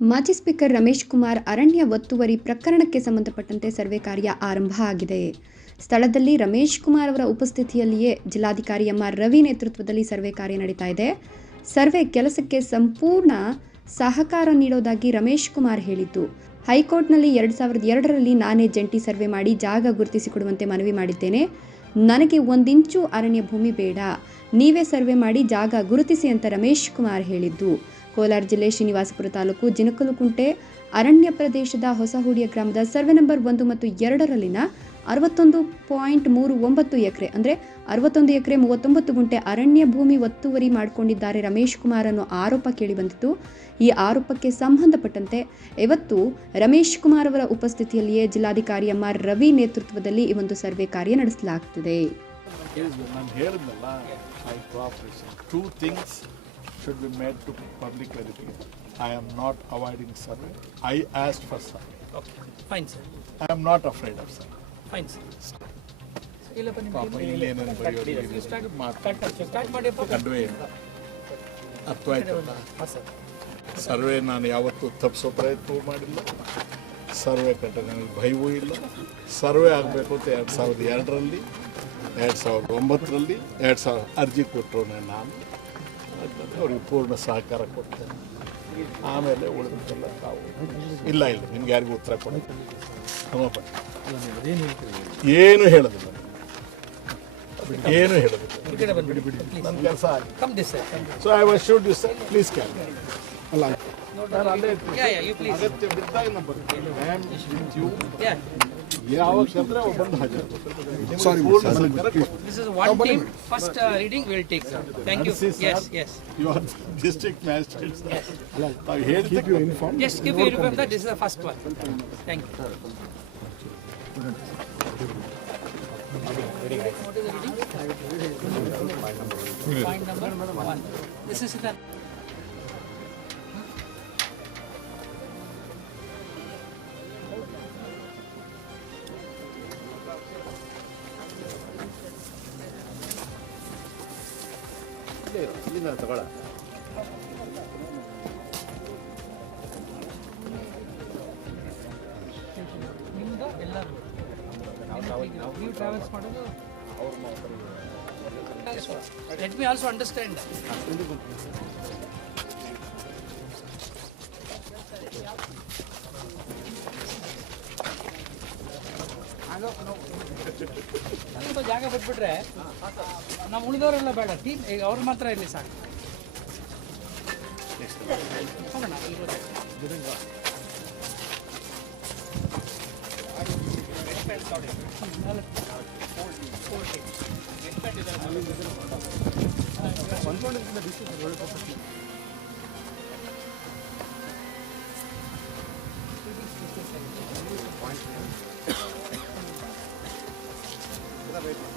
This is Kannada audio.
ಮಾಜಿ ಸ್ಪೀಕರ್ ರಮೇಶ್ ಕುಮಾರ್ ಅರಣ್ಯ ಒತ್ತುವರಿ ಪ್ರಕರಣಕ್ಕೆ ಸಂಬಂಧಪಟ್ಟಂತೆ ಸರ್ವೆ ಕಾರ್ಯ ಆರಂಭ ಆಗಿದೆ. ಸ್ಥಳದಲ್ಲಿ ರಮೇಶ್ ಕುಮಾರ್ ಅವರ ಉಪಸ್ಥಿತಿಯಲ್ಲಿಯೇ ಜಿಲ್ಲಾಧಿಕಾರಿ ಎಂಆರ್ ರವಿ ನೇತೃತ್ವದಲ್ಲಿ ಸರ್ವೆ ಕಾರ್ಯ ನಡೀತಾ ಇದೆ. ಸರ್ವೆ ಕೆಲಸಕ್ಕೆ ಸಂಪೂರ್ಣ ಸಹಕಾರ ನೀಡೋದಾಗಿ ರಮೇಶ್ ಕುಮಾರ್ ಹೇಳಿದ್ದು, ಹೈಕೋರ್ಟ್ನಲ್ಲಿ ಎರಡು ಸಾವಿರದ ಎರಡರಲ್ಲಿ ನಾನೇ ಜಂಟಿ ಸರ್ವೆ ಮಾಡಿ ಜಾಗ ಗುರುತಿಸಿಕೊಡುವಂತೆ ಮನವಿ ಮಾಡಿದ್ದೇನೆ. ನನಗೆ ಒಂದಿಂಚು ಅರಣ್ಯ ಭೂಮಿ ಬೇಡ. ನೀವೇ ಸರ್ವೆ ಮಾಡಿ ಜಾಗ ಗುರುತಿಸಿ ಅಂತ ರಮೇಶ್ ಕುಮಾರ್ ಹೇಳಿದ್ದು ಕೋಲಾರ ಜಿಲ್ಲೆ ಶ್ರೀನಿವಾಸಪುರ ತಾಲೂಕು ಜಿನಕಲುಕುಂಟೆ ಅರಣ್ಯ ಪ್ರದೇಶದ ಹೊಸಹುಡಿಯ ಗ್ರಾಮದ ಸರ್ವೆ ನಂಬರ್ ಒಂದು ಮತ್ತು ಎರಡರಲ್ಲಿನ ಅರವತ್ತೊಂದು ಪಾಯಿಂಟ್ ಮೂರು ಒಂಬತ್ತು ಎಕರೆ, ಅಂದರೆ ಅರವತ್ತೊಂದು ಎಕರೆ ಮೂವತ್ತೊಂಬತ್ತು ಗುಂಟೆ ಅರಣ್ಯ ಭೂಮಿ ಒತ್ತುವರಿ ಮಾಡಿಕೊಂಡಿದ್ದಾರೆ ರಮೇಶ್ ಕುಮಾರ್ ಅನ್ನೋ ಆರೋಪ ಕೇಳಿಬಂದಿತ್ತು. ಈ ಆರೋಪಕ್ಕೆ ಸಂಬಂಧಪಟ್ಟಂತೆ ಇವತ್ತು ರಮೇಶ್ ಕುಮಾರ್ ಅವರ ಉಪಸ್ಥಿತಿಯಲ್ಲಿಯೇ ಜಿಲ್ಲಾಧಿಕಾರಿ ಎಂಆರ್ ರವಿ ನೇತೃತ್ವದಲ್ಲಿ ಈ ಒಂದು ಸರ್ವೆ ಕಾರ್ಯ ನಡೆಸಲಾಗ್ತಿದೆ. ನಾನು be made to public things I am not avoiding survey. I asked for survey. Okay. Fine, sir. I am not afraid of survey. Fine, sir. Survey ಇಲ್ಲಪ್ಪ ಪಾಪ ಸರ್ವೆ ನಾನು ಯಾವತ್ತೂ ತಪ್ಪಿಸೋ ಪ್ರಯತ್ನವೂ ಮಾಡಿಲ್ಲ. ಸರ್ವೆ ಕಟ್ಟ ನನಗೆ ಭಯವೂ ಇಲ್ಲ. ಸರ್ವೆ ಆಗಬೇಕು ಅಂತ ಎರಡು ಸಾವಿರದ ಎರಡರಲ್ಲಿ ಎರಡು ಸಾವಿರದ ಒಂಬತ್ತರಲ್ಲಿ ಎರಡು ಸಾವಿರ ಅರ್ಜಿ ಕೊಟ್ಟರು ನಾನು. ಅವ್ರಿಗೆ ಪೂರ್ಣ ಸಹಕಾರ ಕೊಡ್ತೇನೆ. ಆಮೇಲೆ ಉಳಿದಂತೆಲ್ಲ ತಾವು. ಇಲ್ಲ ಇಲ್ಲ ನಿಮ್ಗೆ ಯಾರಿಗೂ ಉತ್ತರ ಕೊಡಿ ಏನು ಹೇಳೋದಿಲ್ಲ. ಏನು ಹೇಳೋದಿಲ್ಲ. ನನ್ನ ಕೆಲಸ so I was shoot you sir please can ಅಲ್ಲ ನಾನು ಅಲ್ಲೇ ಯಾ ಯಾ ಯು ಪ್ಲೀಸ್ ಅಗತ್ಯ ಬಿದ್ದಾಗ ನಾನು ಬರ್ತೀನಿ I am with you. ಯಾ ಯಾವಾಗ ಕರೆದ್ರೆ ಅವಾಗ ಬಂದು ಹಾಜರು ಸಾರಿ ಪೂರ್ಣ ಸಹಕಾರ ಕೊಡ್ತೀನಿ. This is one team first reading will take sir thank you This is, sir. Yes yes You are district magistrate. sir. ನಾವು ಹೇಳಿದ್ದಕ್ಕೆ inform just give you remember that this is the first one thank you Point number one. This is the ನಿಮ್ದು? ತಗೊಳ ನೀವು ಟ್ರಾವೆಲ್ಸ್ ಮಾಡೋದು? ಲೆಟ್ ಮಿ ಆಲ್ಸೋ ಅಂಡರ್ಸ್ಟ್ಯಾಂಡ್ ಸ್ವಲ್ಪ ಜಾಗ ಬಿಟ್ಬಿಟ್ರೆ ನಾವು ಉಳಿದವರೆಲ್ಲ ಬೇಡ. ಟೀಮ್ ಈಗ ಅವ್ರು ಮಾತ್ರ ಇರಲಿ ಸಾಕು. ಹೋಗೋಣ ಇರೋದು. Back गर्दा